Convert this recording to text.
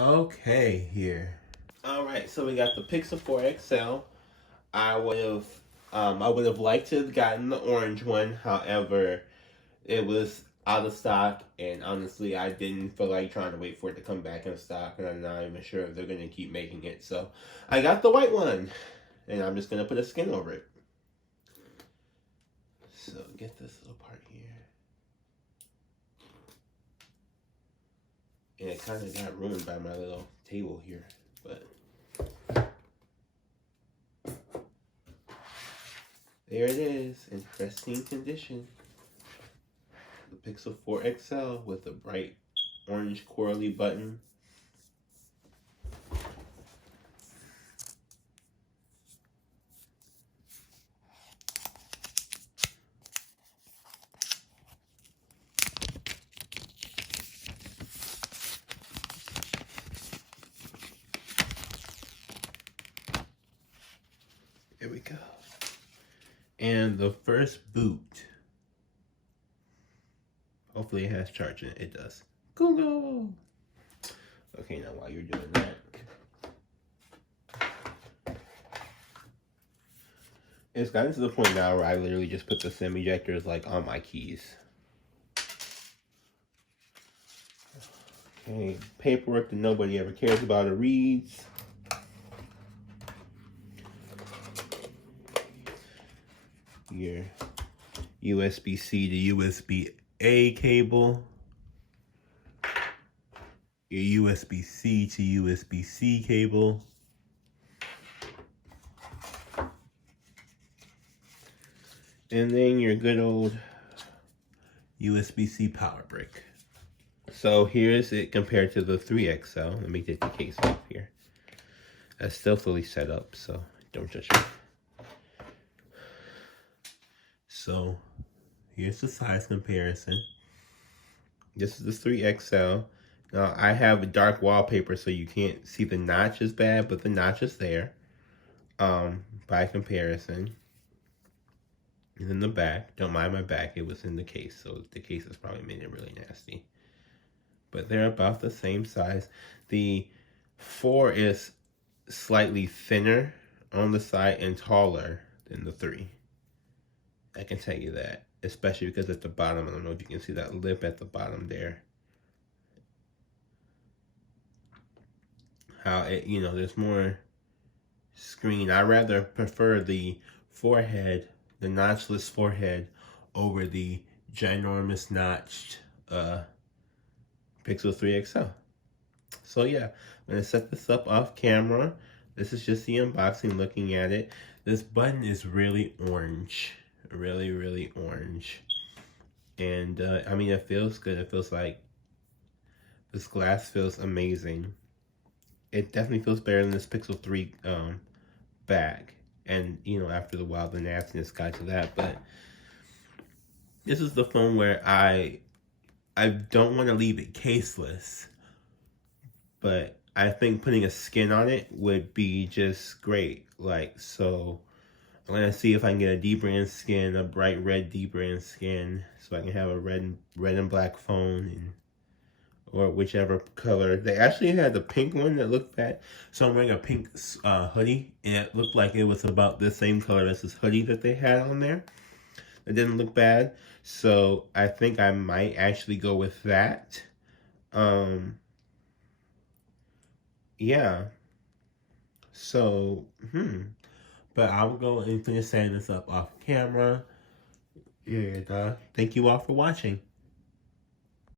Okay, here. All right, so we got the Pixel 4 XL. I would have liked to have gotten the orange one. However, it was out of stock, and honestly, I didn't feel like trying to wait for it to come back in stock, and I'm not even sure if they're gonna keep making it. So, I got the white one, and I'm just gonna put a skin over it. So, get this little part here, and it kind of got ruined by my little table here, but. There it is, in pristine condition. The Pixel 4 XL with a bright orange corally button. There we go. And the first boot. Hopefully it has charging. It does. Google. Okay, now while you're doing that, it's gotten to the point now where I literally just put the SIM ejectors like on my keys. Okay, paperwork that nobody ever cares about or reads. Your USB-C to USB-A cable. Your USB-C to USB-C cable. And then your good old USB-C power brick. So here's it compared to the 3XL. Let me get the case off here. That's still fully set up, so don't judge me. So here's the size comparison. This is the 3XL. Now I have a dark wallpaper, so you can't see the notch as bad, but the notch is there. By comparison. And in the back, don't mind my back, it was in the case, so the case has probably made it really nasty. But they're about the same size. The 4 is slightly thinner on the side and taller than the 3. I can tell you that, especially because at the bottom, I don't know if you can see that lip at the bottom there. How it, there's more screen. I rather prefer the forehead, the notchless forehead, over the ginormous notched Pixel 3 XL. So yeah, I'm gonna set this up off camera. This is just the unboxing, looking at it. This button is really orange. Really, really orange. And I mean, it feels good. It feels like this glass feels amazing. It definitely feels better than this Pixel 3 bag. And, after the while, the nastiness got to that. But this is the phone where I don't want to leave it caseless. But I think putting a skin on it would be just great. So I'm going to see if I can get a D-brand skin, a bright red D-brand skin, so I can have a red and black phone, or whichever color. They actually had the pink one that looked bad, so I'm wearing a pink hoodie, and it looked like it was about the same color as this hoodie that they had on there. It didn't look bad, so I think I might actually go with that. Yeah. So, But I'll go and finish setting this up off camera. And thank you all for watching.